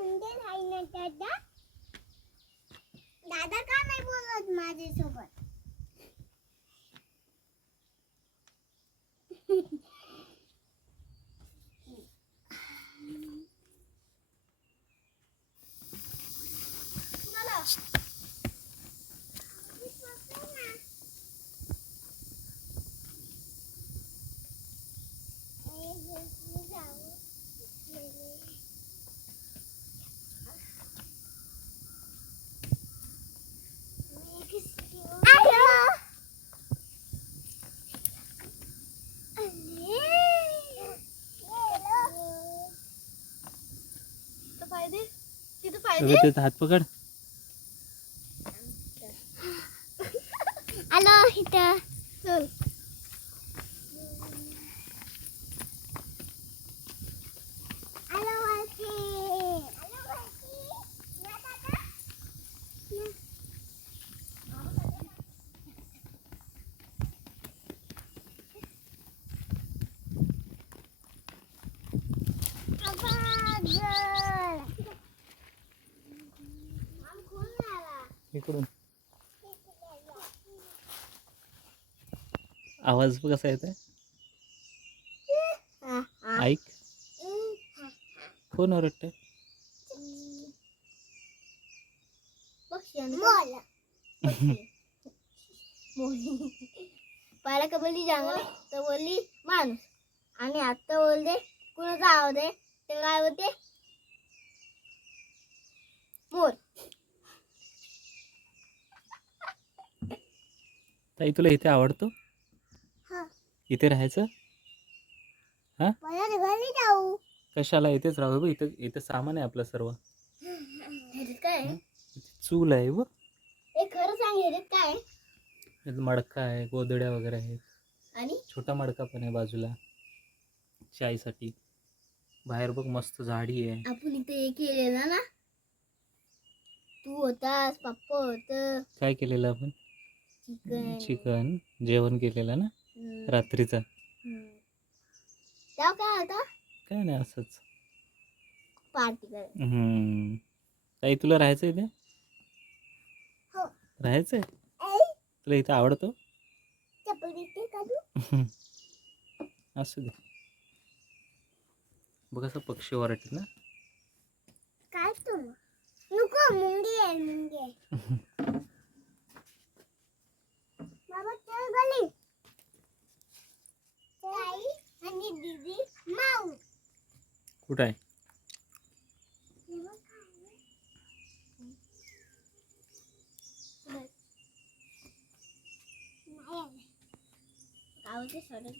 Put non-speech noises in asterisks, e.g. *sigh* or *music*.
सुंदर आहे ना दादा? दादा का नाही बोलत माझ्यासोबत? *laughs* फायदे अगं त्याचा हात पकड. आलो इथं. चल आलो वरती आलो वरती या दादा या. अगं, गं. आम खोल नाही आला. इकडून. आवाज कसा येत हा, ऐक. हम्म, कोण ओरडते पहिला का बोलली जंगल तर बोलली माणूस. आणि आता बोलते कुणाचा आवाज आहे? ते काय होते ताई तुला इथे आवडतो? हा. इथे राहायचं? जाऊ. कशाला? इथेच राहू इथं इथं सामान आहे आपलं सर्व. काय? चूल आहे हे खरं सांग काय? मडका आहे गोदड्या वगैरे आहेत. आणि? छोटा मडका पण आहे बाजूला. चायसाठी. बाहेर बघ मस्त झाडी आहे. आपण इथे हे केलेलं ना? तू होतास पप्पा होत. काय केलेलं आपण? चिकन. चिकन. जेवण केलेलं ना? रात्रीचं. तेव्हा काय होता काय नाही असंच. पार्टी हम्म. ताई तुला राहायचं इथे हो. राहायचंय? ऐ, तुला इथं आवडतो? काढू *laughs* असू दे. बघ असं पक्षी ओरडते ना? काय तू? नको मुंगी आहे मुंगी आहे *laughs* बाबा चल गली ताई आणि दीदी माऊ कुठं आहे काय होते सर ना ना